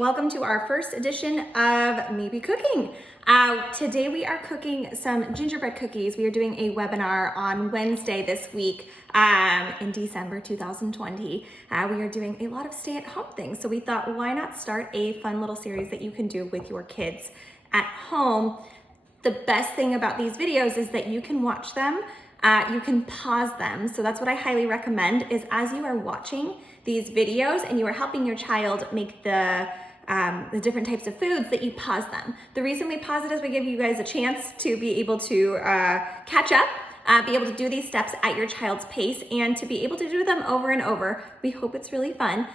welcome to our first edition of MeBe Cooking. Today we are cooking some gingerbread cookies. We are doing a webinar on Wednesday this week in December 2020. We are doing a lot of stay-at-home things, so we thought, why not start a fun little series that you can do with your kids at home. The best thing about these videos is that you can watch them, you can pause them. So that's what I highly recommend, is as you are watching these videos and you are helping your child make the different types of foods, that you pause them. The reason we pause it is we give you guys a chance to be able to catch up, be able to do these steps at your child's pace, and to be able to do them over and over. We hope it's really fun.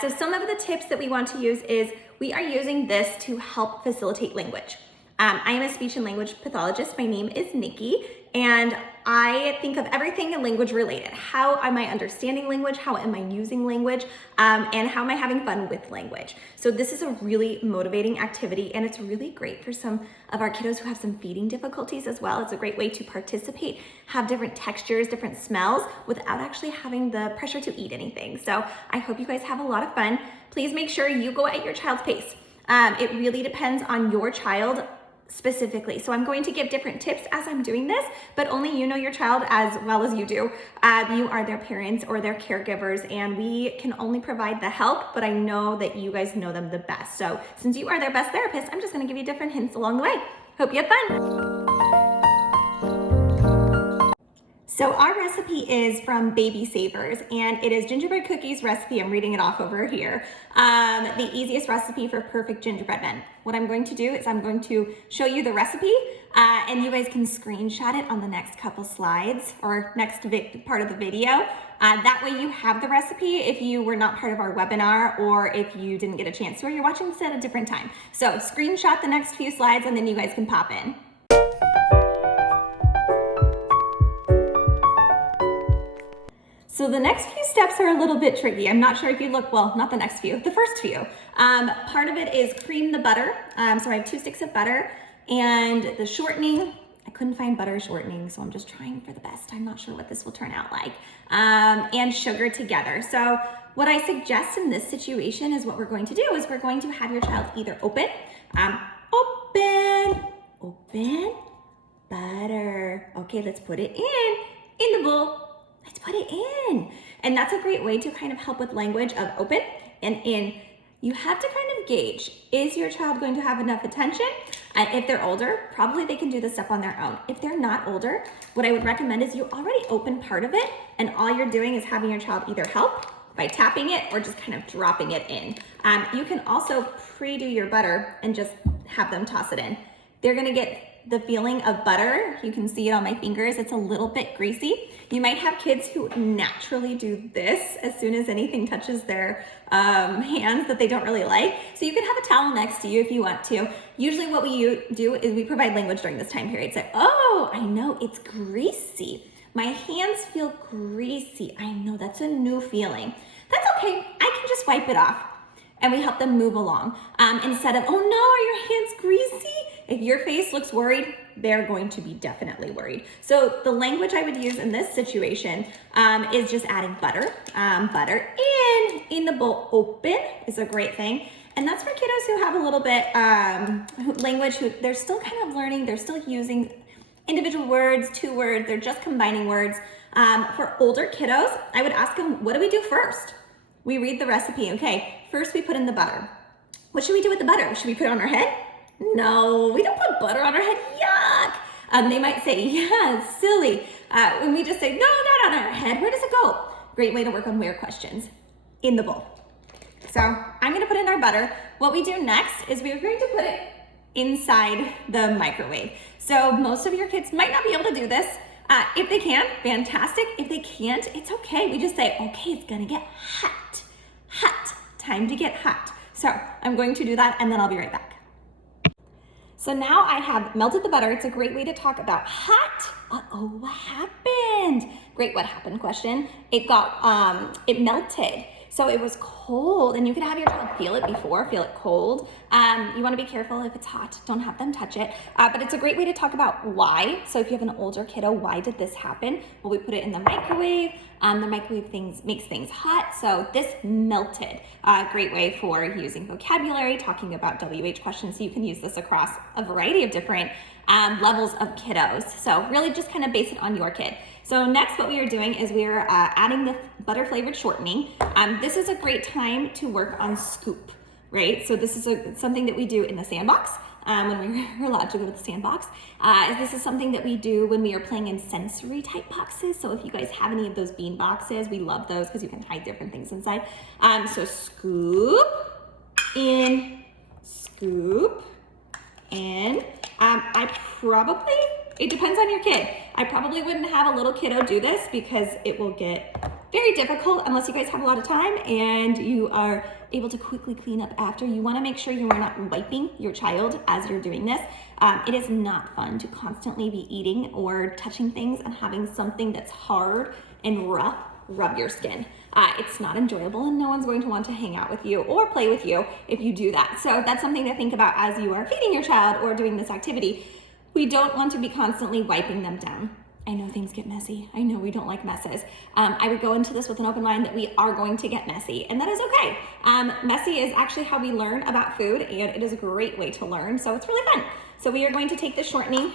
So some of the tips that we want to use is we are using this to help facilitate language. I am a speech and language pathologist. My name is Nikki, and I think of everything language related. How am I understanding language? How am I using language? And how am I having fun with language? So this is a really motivating activity, and it's really great for some of our kiddos who have some feeding difficulties as well. It's a great way to participate, have different textures, different smells, without actually having the pressure to eat anything. So I hope you guys have a lot of fun. Please make sure you go at your child's pace. It really depends on your child specifically. So I'm going to give different tips as I'm doing this, but only you know your child as well as you do. You are their parents or their caregivers, and we can only provide the help, but I know that you guys know them the best. So since you are their best therapist, I'm just gonna give you different hints along the way. Hope you have fun. So our recipe is from Baby Savers, and it is gingerbread cookies recipe. I'm reading it off over here. The easiest recipe for perfect gingerbread men. What I'm going to do is I'm going to show you the recipe, and you guys can screenshot it on the next couple slides or next part of the video. That way you have the recipe if you were not part of our webinar, or if you didn't get a chance to, or you're watching this at a different time. So screenshot the next few slides, and then you guys can pop in. So the next few steps are a little bit tricky. I'm not sure if you look, well, not the next few, the first few. Part of it is cream the butter. So I have 2 sticks of butter, and the shortening, I couldn't find butter shortening, so I'm just trying for the best. I'm not sure what this will turn out like. And sugar together. So what I suggest in this situation is what we're going to do is we're going to have your child either open, open, butter. Okay, let's put it in the bowl. Let's put it in. And that's a great way to kind of help with language of open and in. You have to kind of gauge, is your child going to have enough attention? If they're older, probably they can do this step on their own. If they're not older, what I would recommend is you already open part of it, and all you're doing is having your child either help by tapping it or just kind of dropping it in. You can also pre-do your butter and just have them toss it in. They're gonna get the feeling of butter. You can see it on my fingers. It's a little bit greasy. You might have kids who naturally do this as soon as anything touches their hands that they don't really like. So you can have a towel next to you if you want to. Usually what we do is we provide language during this time period. Say, oh, I know it's greasy. My hands feel greasy. I know, that's a new feeling. That's okay, I can just wipe it off. And we help them move along. Instead of, oh no, are your hands greasy? If your face looks worried, they're going to be definitely worried. So the language I would use in this situation is just adding butter. Butter in the bowl. Open is a great thing. And that's for kiddos who have a little bit language, who they're still kind of learning, they're still using individual words, 2 words, they're just combining words. For older kiddos, I would ask them, what do we do first? We read the recipe. Okay, first we put in the butter. What should we do with the butter? Should we put it on our head? No, we don't put butter on our head. Yuck! They might say, yeah, it's silly. When we just say, no, not on our head, where does it go? Great way to work on weird questions. In the bowl. So I'm gonna put in our butter. What we do next is we're going to put it inside the microwave. So most of your kids might not be able to do this. If they can, fantastic. If they can't, it's okay. We just say, okay, it's gonna get hot. Hot, time to get hot. So I'm going to do that, and then I'll be right back. So now I have melted the butter. It's a great way to talk about hot. Uh-oh, what happened? Great, what happened question. It melted. So it was cold, and you could have your child feel it before, feel it cold. You wanna be careful if it's hot, don't have them touch it. But it's a great way to talk about why. So if you have an older kiddo, why did this happen? Well, we put it in the microwave. The microwave makes things hot, so this melted. Great way for using vocabulary, talking about WH questions, so you can use this across a variety of different levels of kiddos. So really just kind of base it on your kid. So next what we are doing is we are adding the butter flavored shortening. This is a great time to work on scoop, right? So this is something that we do in the sandbox when we're allowed to go to the sandbox. This is something that we do when we are playing in sensory type boxes. So if you guys have any of those bean boxes, we love those because you can hide different things inside. So scoop in, scoop in. It depends on your kid. I probably wouldn't have a little kiddo do this because it will get very difficult unless you guys have a lot of time and you are able to quickly clean up after. You wanna make sure you are not wiping your child as you're doing this. It is not fun to constantly be eating or touching things and having something that's hard and rough rub your skin. It's not enjoyable, and no one's going to want to hang out with you or play with you if you do that. So that's something to think about as you are feeding your child or doing this activity. We don't want to be constantly wiping them down. I know things get messy. I know we don't like messes. I would go into this with an open mind that we are going to get messy, and that is okay. Messy is actually how we learn about food, and it is a great way to learn, so it's really fun. So we are going to take the shortening,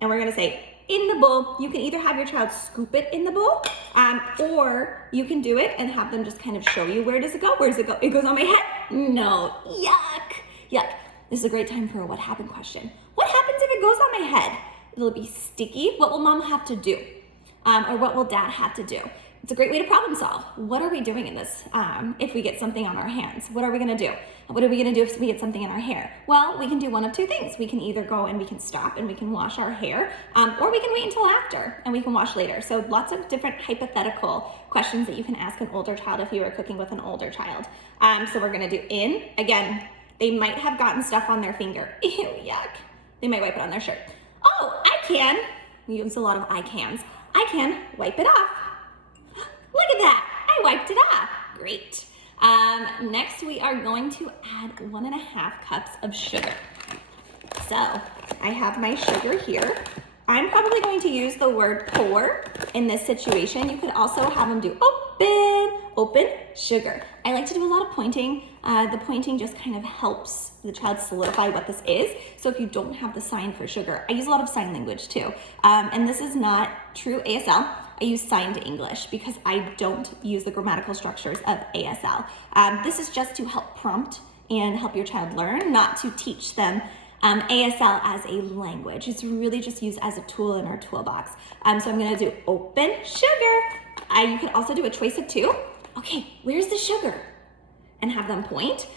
and we're gonna say, in the bowl. You can either have your child scoop it in the bowl, or you can do it and have them just kind of show you, where does it go? Where does it go? It goes on my head? No, yuck, yuck. This is a great time for a what happened question. What happens if it goes on my head? It'll be sticky. What will mom have to do? Or what will dad have to do? It's a great way to problem solve. What are we doing in this if we get something on our hands? What are we gonna do? What are we gonna do if we get something in our hair? Well, we can do one of two things. We can either go and we can stop and we can wash our hair, or we can wait until after and we can wash later. So lots of different hypothetical questions that you can ask an older child if you are cooking with an older child. So we're gonna do in. Again, they might have gotten stuff on their finger. Ew, yuck. They might wipe it on their shirt. Oh, I can. We use a lot of I cans. I can wipe it off. Look at that, I wiped it off. Great. Next we are going to add 1.5 cups of sugar. So I have my sugar here. I'm probably going to use the word pour in this situation. You could also have them do open, sugar. I like to do a lot of pointing. The pointing just kind of helps the child solidify what this is. So if you don't have the sign for sugar, I use a lot of sign language too. And this is not true ASL. I use signed English because I don't use the grammatical structures of ASL. This is just to help prompt and help your child learn, not to teach them ASL as a language. It's really just used as a tool in our toolbox. So I'm gonna do open sugar. You could also do a choice of two. Okay, where's the sugar? And have them point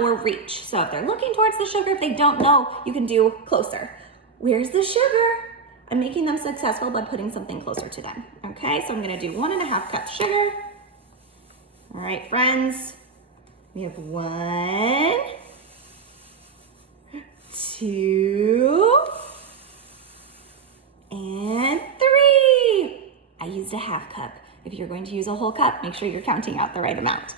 or reach. So if they're looking towards the sugar, if they don't know, you can do closer. Where's the sugar? I'm making them successful by putting something closer to them. Okay, so I'm gonna do 1.5 cups sugar. All right, friends, we have 1, 2, and 3. I used a half cup. If you're going to use a whole cup, make sure you're counting out the right amount.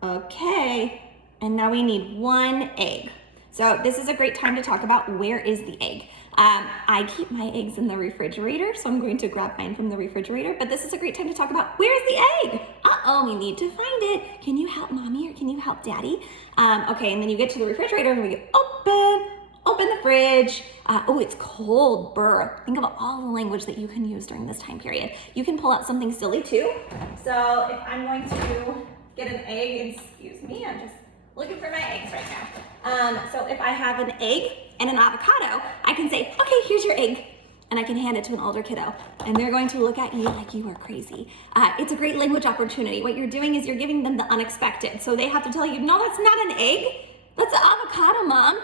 Okay, and now we need 1 egg. So this is a great time to talk about where is the egg. I keep my eggs in the refrigerator, so I'm going to grab mine from the refrigerator, but this is a great time to talk about where's the egg? Uh-oh, we need to find it. Can you help mommy or can you help daddy? Okay, and then you get to the refrigerator and we go open the fridge. Oh, it's cold, brr. Think about all the language that you can use during this time period. You can pull out something silly too. So if I'm going to get an egg, excuse me, I'm just looking for my eggs right now. So if I have an egg and an avocado, I can say, okay, here's your egg. And I can hand it to an older kiddo. And they're going to look at you like you are crazy. It's a great language opportunity. What you're doing is you're giving them the unexpected. So they have to tell you, no, that's not an egg. That's an avocado, Mom.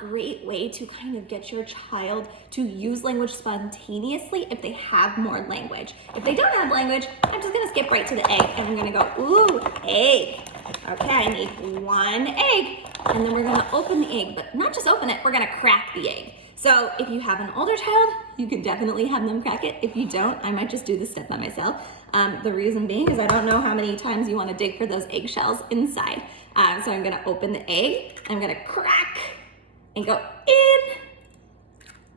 Great way to kind of get your child to use language spontaneously if they have more language. If they don't have language, I'm just gonna skip right to the egg and I'm gonna go, ooh, egg. Okay, I need 1 egg. And then we're gonna open the egg, but not just open it, we're gonna crack the egg. So if you have an older child, you can definitely have them crack it. If you don't, I might just do this step by myself. The reason being is I don't know how many times you want to dig for those eggshells inside. So I'm gonna open the egg, I'm gonna crack and go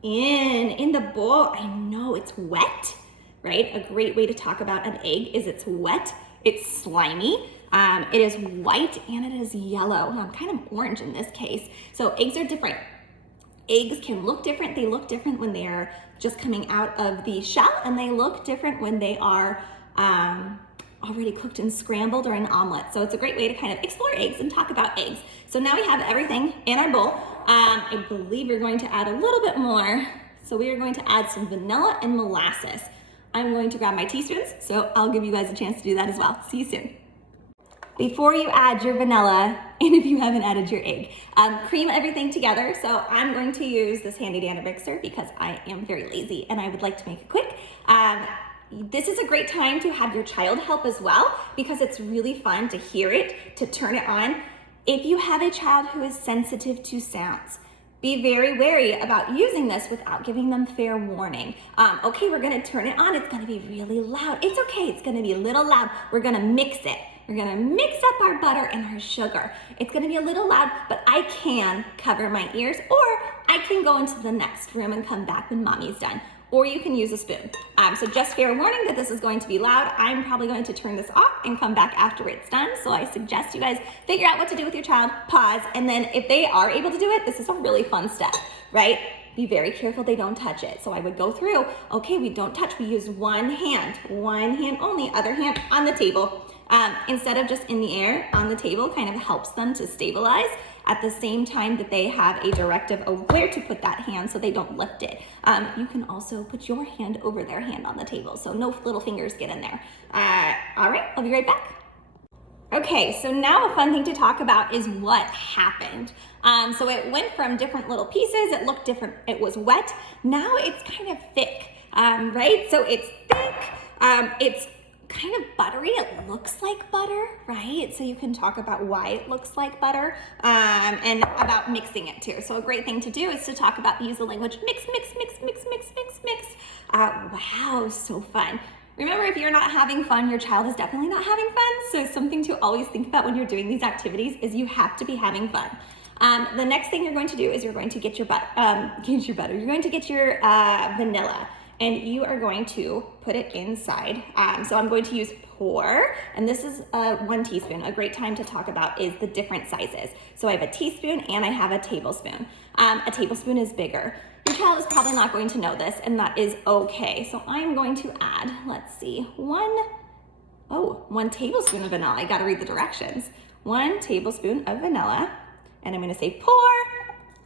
in the bowl. I know it's wet, right? A great way to talk about an egg is it's wet, it's slimy, it is white, and it is yellow. Kind of orange in this case. So eggs are different. Eggs can look different. They look different when they are just coming out of the shell, and they look different when they are already cooked and scrambled or an omelet. So it's a great way to kind of explore eggs and talk about eggs. So now we have everything in our bowl. I believe we're going to add a little bit more. So we are going to add some vanilla and molasses. I'm going to grab my teaspoons, so I'll give you guys a chance to do that as well. See you soon. Before you add your vanilla, and if you haven't added your egg, cream everything together. So I'm going to use this handy dandy mixer because I am very lazy and I would like to make it quick. This is a great time to have your child help as well because it's really fun to hear it, to turn it on. If you have a child who is sensitive to sounds, be very wary about using this without giving them fair warning. Okay, we're gonna turn it on. It's gonna be really loud. It's okay, it's gonna be a little loud. We're gonna mix it. We're gonna mix up our butter and our sugar. It's gonna be a little loud, but I can cover my ears, or I can go into the next room and come back when mommy's done. Or you can use a spoon. So just fair warning that this is going to be loud. I'm probably going to turn this off and come back after it's done. So I suggest you guys figure out what to do with your child, pause, and then if they are able to do it, this is a really fun step, right? Be very careful they don't touch it. So I would go through, okay, we don't touch, we use one hand only, other hand on the table. Instead of just in the air, on the table kind of helps them to stabilize at the same time that they have a directive of where to put that hand so they don't lift it. You can also put your hand over their hand on the table so no little fingers get in there. All right, I'll be right back. Okay, so now a fun thing to talk about is what happened. So it went from different little pieces, it looked different, it was wet, now it's kind of thick, right? So it's thick, it's kind of buttery, it looks like butter, right? So you can talk about why it looks like butter and about mixing it too. So a great thing to do is to talk about, use the language mix, mix, mix, mix, mix, mix, mix. Wow, so fun. Remember, if you're not having fun, your child is definitely not having fun. So something to always think about when you're doing these activities is you have to be having fun. The next thing you're going to do is you're going to get your you're going to get your vanilla. And you are going to put it inside. So I'm going to use pour, and this is 1 teaspoon. A great time to talk about is the different sizes. So I have a teaspoon and I have a tablespoon. A tablespoon is bigger. Your child is probably not going to know this, and that is okay. So I'm going to add, let's see, 1 tablespoon of vanilla. I gotta read the directions. 1 tablespoon of vanilla, and I'm gonna say pour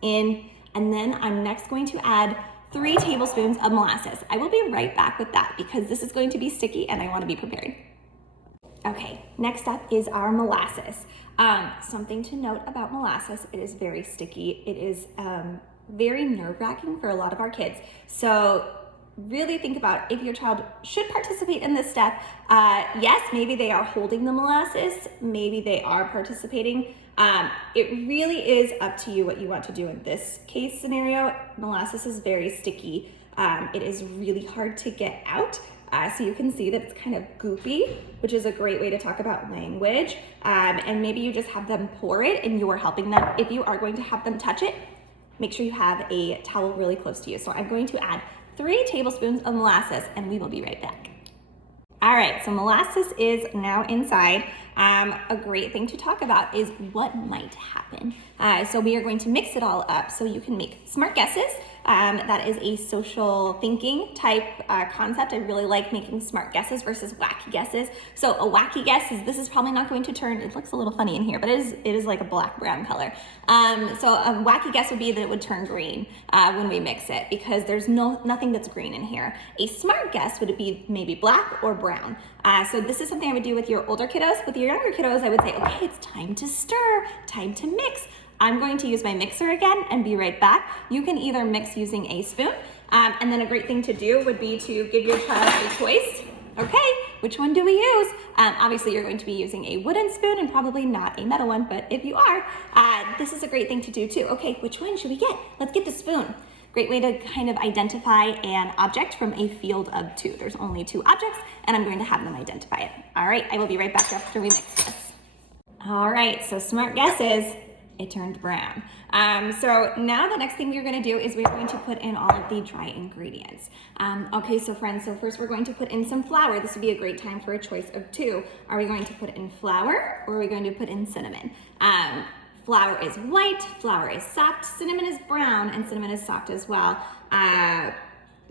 in, and then I'm next going to add 3 tablespoons of molasses. I will be right back with that because this is going to be sticky and I want to be prepared. Okay, next up is our molasses. Something to note about molasses, it is very sticky. It is very nerve-wracking for a lot of our kids. So really think about if your child should participate in this step. Yes, maybe they are holding the molasses, maybe they are participating. It really is up to you what you want to do in this case scenario. Molasses is very sticky. It is really hard to get out. So you can see that it's kind of goopy, which is a great way to talk about language. And maybe you just have them pour it and you're helping them. If you are going to have them touch it, make sure you have a towel really close to you. So I'm going to add 3 tablespoons of molasses and we will be right back. All right, so molasses is now inside. A great thing to talk about is what might happen. So we are going to mix it all up so you can make smart guesses. That is a social thinking type concept. I really like making smart guesses versus wacky guesses. So a wacky guess is this is probably not going to turn, it looks a little funny in here, but it is like a black-brown color. So a wacky guess would be that it would turn green when we mix it because there's nothing that's green in here. A smart guess would be maybe black or brown. So this is something I would do with your older kiddos. With your younger kiddos, I would say, okay, it's time to stir, time to mix. I'm going to use my mixer again and be right back. You can either mix using a spoon, and then a great thing to do would be to give your child a choice. Okay, which one do we use? Obviously, you're going to be using a wooden spoon and probably not a metal one, but if you are, this is a great thing to do too. Okay, which one should we get? Let's get the spoon. Great way to kind of identify an object from a field of 2. There's only 2 objects, and I'm going to have them identify it. All right, I will be right back after we mix this. All right, so smart guesses. It turned brown. So now the next thing we're gonna do is we're going to put in all of the dry ingredients. Okay, so friends, so first we're going to put in some flour. This would be a great time for a choice of 2. Are we going to put in flour or are we going to put in cinnamon? Flour is white, flour is soft, cinnamon is brown, and cinnamon is soft as well.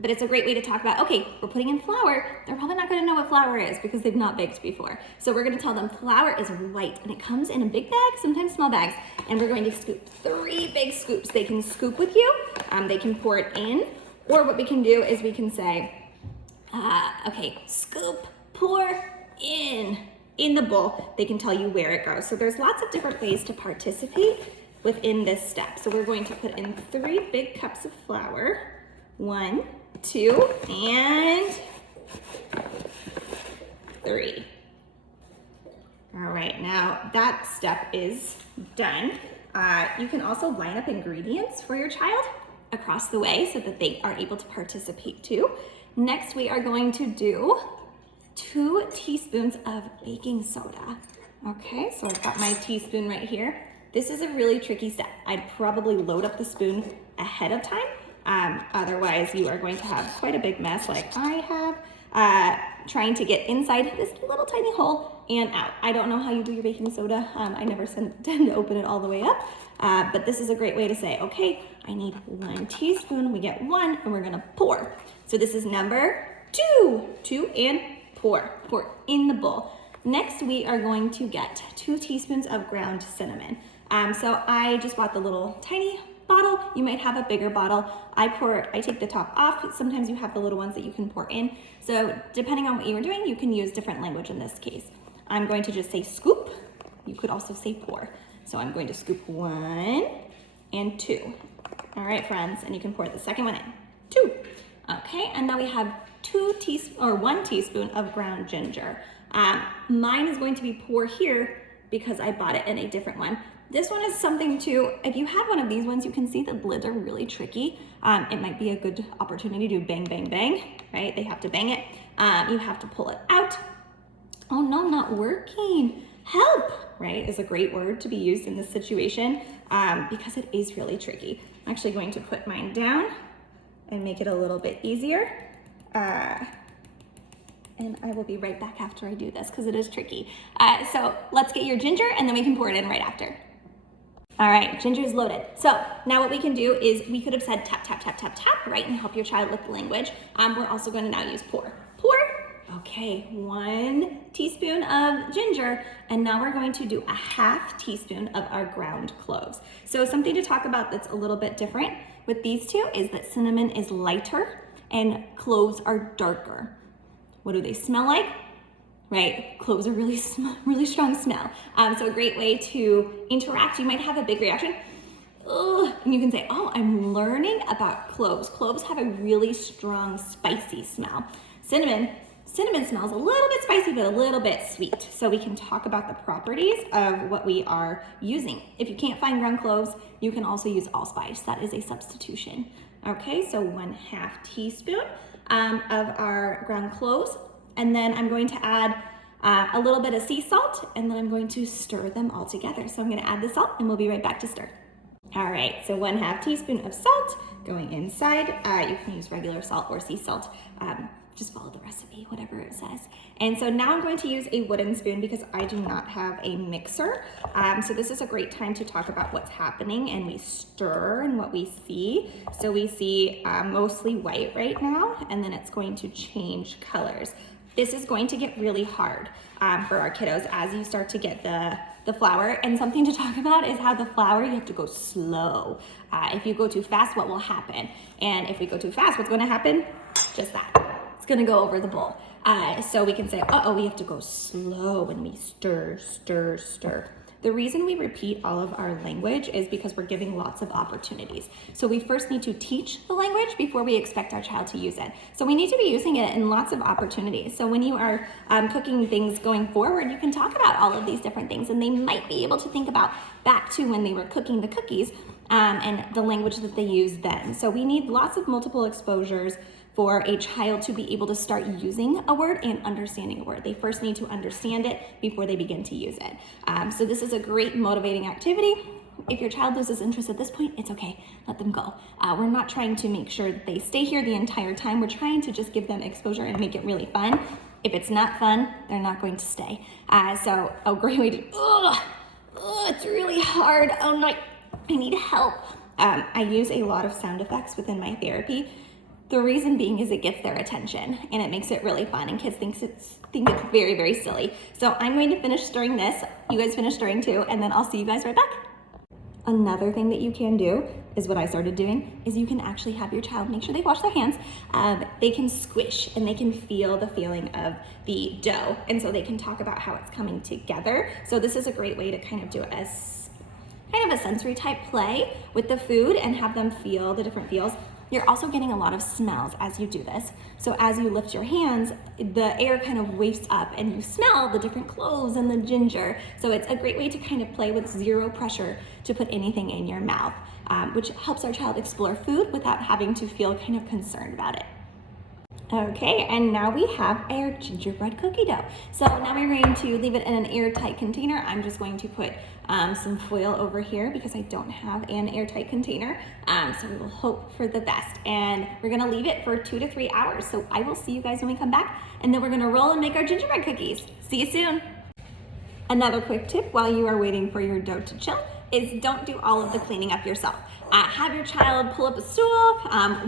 But it's a great way to talk about, okay, we're putting in flour. They're probably not gonna know what flour is because they've not baked before. So we're gonna tell them flour is white and it comes in a big bag, sometimes small bags, and we're going to scoop 3 big scoops. They can scoop with you, they can pour it in, or what we can do is we can say, okay, scoop, pour in the bowl. They can tell you where it goes. So there's lots of different ways to participate within this step. So we're going to put in 3 big cups of flour. 1, 2, and 3. All right, now that step is done. You can also line up ingredients for your child across the way so that they are able to participate too. Next, we are going to do 2 teaspoons of baking soda. Okay, so I've got my teaspoon right here. This is a really tricky step. I'd probably load up the spoon ahead of time. Otherwise, you are going to have quite a big mess like I have, trying to get inside this little tiny hole and out. I don't know how you do your baking soda. I never tend to open it all the way up, but this is a great way to say, okay, I need 1 teaspoon. We get 1 and we're gonna pour. So this is number 2. 2 and pour. Pour in the bowl. Next, we are going to get 2 teaspoons of ground cinnamon. So I just bought the little tiny bottle. You might have a bigger bottle. I take the top off. Sometimes you have the little ones that you can pour in. So depending on what you are doing, you can use different language in this case. I'm going to just say scoop. You could also say pour. So I'm going to scoop 1 and 2. All right, friends, and you can pour the second one in. 2. Okay, and now we have 1 teaspoon of ground ginger. Mine is going to be pour here because I bought it in a different one. This one is something too, if you have one of these ones, you can see the lids are really tricky. It might be a good opportunity to bang, bang, bang, right? They have to bang it. You have to pull it out. Oh no, not working. Help, right, is a great word to be used in this situation because it is really tricky. I'm actually going to put mine down and make it a little bit easier. And I will be right back after I do this because it is tricky. So let's get your ginger and then we can pour it in right after. All right, ginger is loaded. So now what we can do is we could have said tap, tap, tap, tap, tap, right, and help your child with the language. We're also going to now use pour. Pour. Okay, 1 teaspoon of ginger, and now we're going to do a 1/2 teaspoon of our ground cloves. So something to talk about that's a little bit different with these 2 is that cinnamon is lighter and cloves are darker. What do they smell like? Right, cloves are really strong smell. So a great way to interact, you might have a big reaction. Ugh, and you can say, oh, I'm learning about cloves. Cloves have a really strong spicy smell. Cinnamon smells a little bit spicy, but a little bit sweet. So we can talk about the properties of what we are using. If you can't find ground cloves, you can also use allspice. That is a substitution. Okay, so 1/2 teaspoon of our ground cloves. And then I'm going to add a little bit of sea salt, and then I'm going to stir them all together. So I'm going to add the salt, and we'll be right back to stir. All right, so 1/2 teaspoon of salt going inside. You can use regular salt or sea salt. Just follow the recipe, whatever it says. And so now I'm going to use a wooden spoon because I do not have a mixer. So this is a great time to talk about what's happening, and we stir and what we see. So we see mostly white right now, and then it's going to change colors. This is going to get really hard for our kiddos as you start to get the flour. And something to talk about is how the flour, you have to go slow. If you go too fast, what will happen? And if we go too fast, what's going to happen? Just that. It's going to go over the bowl. So we can say, uh-oh, we have to go slow when we stir, stir, stir. The reason we repeat all of our language is because we're giving lots of opportunities. So we first need to teach the language before we expect our child to use it. So we need to be using it in lots of opportunities. So when you are cooking things going forward, you can talk about all of these different things, and they might be able to think about back to when they were cooking the cookies and the language that they use then. So we need lots of multiple exposures for a child to be able to start using a word and understanding a word. They first need to understand it before they begin to use it. So this is a great motivating activity. If your child loses interest at this point, it's okay, let them go. We're not trying to make sure that they stay here the entire time. We're trying to just give them exposure and make it really fun. If it's not fun, they're not going to stay. So a great way to, it's really hard. Oh no, I need help. I use a lot of sound effects within my therapy. The reason being is it gets their attention and it makes it really fun, and kids think it's very, very silly. So I'm going to finish stirring this. You guys finish stirring too, and then I'll see you guys right back. Another thing that you can do is what I started doing is you can actually have your child make sure they wash their hands. They can squish and they can feel the feeling of the dough, and so they can talk about how it's coming together. So this is a great way to kind of do it as kind of a sensory type play with the food and have them feel the different feels. You're also getting a lot of smells as you do this. So as you lift your hands, the air kind of wafts up and you smell the different cloves and the ginger. So it's a great way to kind of play with zero pressure to put anything in your mouth, which helps our child explore food without having to feel kind of concerned about it. Okay, and now we have our gingerbread cookie dough. So now we're going to leave it in an airtight container. I'm just going to put some foil over here because I don't have an airtight container. So we will hope for the best. And we're gonna leave it for 2 to 3 hours. So I will see you guys when we come back, and then we're gonna roll and make our gingerbread cookies. See you soon. Another quick tip while you are waiting for your dough to chill is don't do all of the cleaning up yourself. Have your child pull up a stool,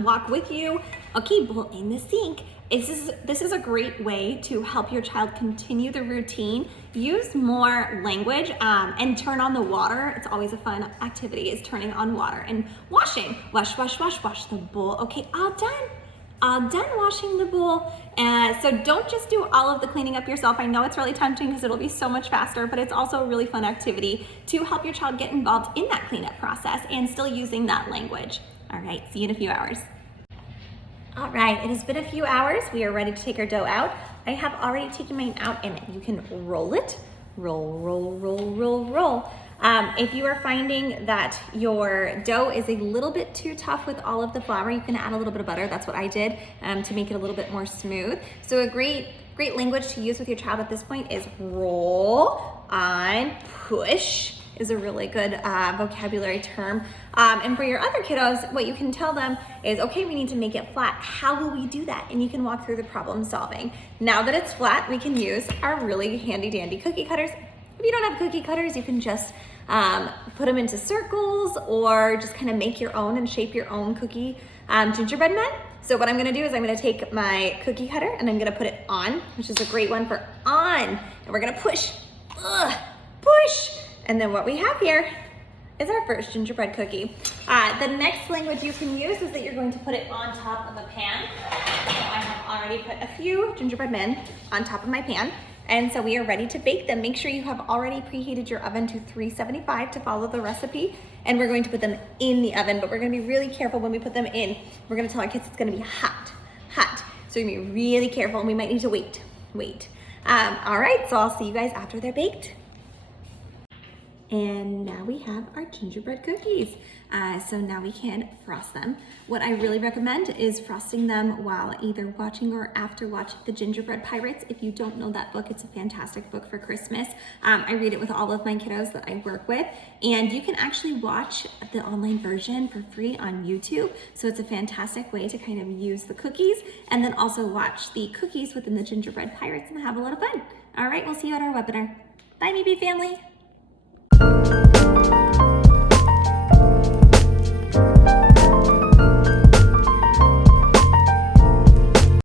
walk with you. Okay, bowl in the sink. This is a great way to help your child continue the routine. Use more language and turn on the water. It's always a fun activity, is turning on water and washing. Wash the bowl. Okay, all done washing the bowl. So don't just do all of the cleaning up yourself. I know it's really tempting because it'll be so much faster, but it's also a really fun activity to help your child get involved in that cleanup process and still using that language. All right, see you in a few hours. All right, it has been a few hours. We are ready to take our dough out. I have already taken mine out, and you can roll it. Roll. If you are finding that your dough is a little bit too tough with all of the flour, you can add a little bit of butter. That's what I did to make it a little bit more smooth. So a great language to use with your child at this point is roll, on, push is a really good vocabulary term. And for your other kiddos, what you can tell them is, okay, we need to make it flat. How will we do that? And you can walk through the problem solving. Now that it's flat, we can use our really handy dandy cookie cutters. If you don't have cookie cutters, you can just put them into circles or just kind of make your own and shape your own cookie gingerbread men. So what I'm gonna do is I'm gonna take my cookie cutter and I'm gonna put it on, which is a great one for on. And we're gonna push, push. And then what we have here is our first gingerbread cookie. The next language you can use is that you're going to put it on top of a pan. So I have already put a few gingerbread men on top of my pan. And so we are ready to bake them. Make sure you have already preheated your oven to 375 to follow the recipe. And we're going to put them in the oven, but we're gonna be really careful when we put them in. We're gonna tell our kids it's gonna be hot. So you're gonna be really careful, and we might need to wait. All right, so I'll see you guys after they're baked. And now we have our gingerbread cookies. So now we can frost them. What I really recommend is frosting them while either watching or after watching The Gingerbread Pirates. If you don't know that book, it's a fantastic book for Christmas. I read it with all of my kiddos that I work with, and you can actually watch the online version for free on YouTube. So it's a fantastic way to kind of use the cookies and then also watch the cookies within The Gingerbread Pirates and have a lot of fun. All right, we'll see you at our webinar. Bye, MeBe family.